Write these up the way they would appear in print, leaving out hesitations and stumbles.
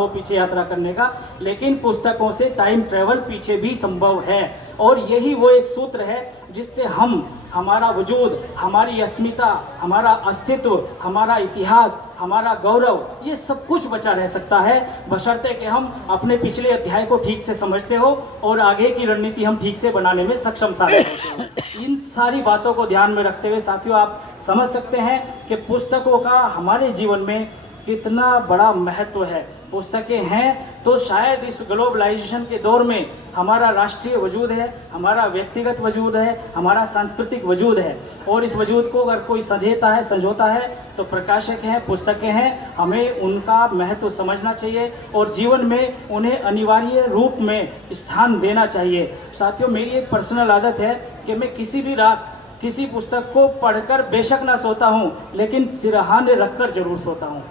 हो पीछे यात्रा करने का, लेकिन पुस्तकों से टाइम ट्रेवल पीछे भी संभव है। और यही वो एक सूत्र है जिससे हम, हमारा वजूद, हमारी अस्मिता, हमारा अस्तित्व, हमारा इतिहास, हमारा गौरव, ये सब कुछ बचा रह सकता है, बशर्ते कि हम अपने पिछले अध्याय को ठीक से समझते हो और आगे की रणनीति हम ठीक से बनाने में सक्षम साबित होते हो। इन सारी बातों को ध्यान में रखते हुए साथियों, आप समझ सकते हैं कि पुस्तकों का हमारे जीवन में कितना बड़ा महत्व है। पुस्तकें हैं तो शायद इस ग्लोबलाइजेशन के दौर में हमारा राष्ट्रीय वजूद है, हमारा व्यक्तिगत वजूद है, हमारा सांस्कृतिक वजूद है, और इस वजूद को अगर कोई संजोता है तो प्रकाशक हैं, पुस्तकें हैं। हमें उनका महत्व समझना चाहिए और जीवन में उन्हें अनिवार्य रूप में स्थान देना चाहिए। साथियों, मेरी एक पर्सनल आदत है कि मैं किसी भी रात किसी पुस्तक को पढ़कर बेशक ना सोता हूँ, लेकिन सिरहाने रखकर जरूर सोता हूँ।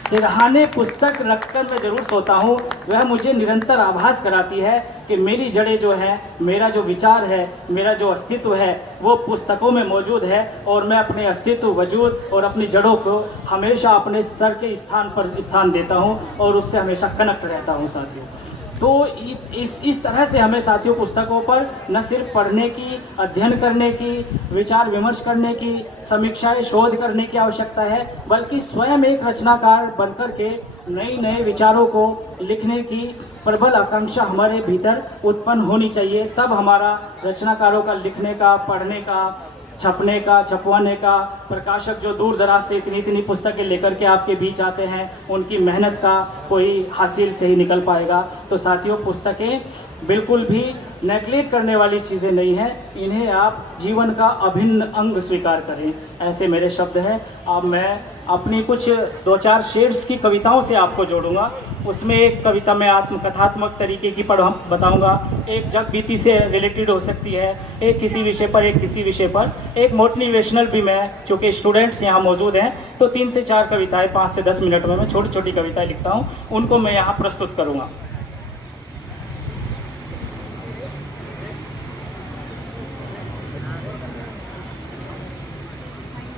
सिरहाने पुस्तक रखकर मैं जरूर सोता हूँ। वह मुझे निरंतर आभास कराती है कि मेरी जड़ें जो है, मेरा जो विचार है, मेरा जो अस्तित्व है, वो पुस्तकों में मौजूद है, और मैं अपने अस्तित्व, वजूद और अपनी जड़ों को हमेशा अपने सर के स्थान पर स्थान देता हूँ और उससे हमेशा कनेक्ट रहता हूँ साथियों। तो इस तरह से हमें साथियों पुस्तकों पर न सिर्फ पढ़ने की, अध्ययन करने की, विचार विमर्श करने की, समीक्षाएं, शोध करने की आवश्यकता है, बल्कि स्वयं एक रचनाकार बनकर के नए नए विचारों को लिखने की प्रबल आकांक्षा हमारे भीतर उत्पन्न होनी चाहिए। तब हमारा रचनाकारों का लिखने का, पढ़ने का, छपने का, छपवाने का, प्रकाशक जो दूर दराज से इतनी इतनी पुस्तकें लेकर के आपके बीच आते हैं, उनकी मेहनत का कोई हासिल से ही निकल पाएगा। तो साथियों, पुस्तकें बिल्कुल भी नेगलेक्ट करने वाली चीज़ें नहीं हैं, इन्हें आप जीवन का अभिन्न अंग स्वीकार करें, ऐसे मेरे शब्द हैं। अब मैं अपनी कुछ 2-4 शेड्स की कविताओं से आपको जोड़ूंगा। उसमें एक कविता मैं आत्मकथात्मक तरीके की बताऊंगा, एक जग बीती से रिलेटेड हो सकती है, एक किसी विषय पर, एक किसी विषय पर, एक मोटिवेशनल भी। मैं चूँकि स्टूडेंट्स यहाँ मौजूद हैं तो 3 से 4 कविताएँ 5 से 10 मिनट में मैं छोटी छोटी कविताएँ लिखता हूँ, उनको मैं यहाँ प्रस्तुत करूँगा।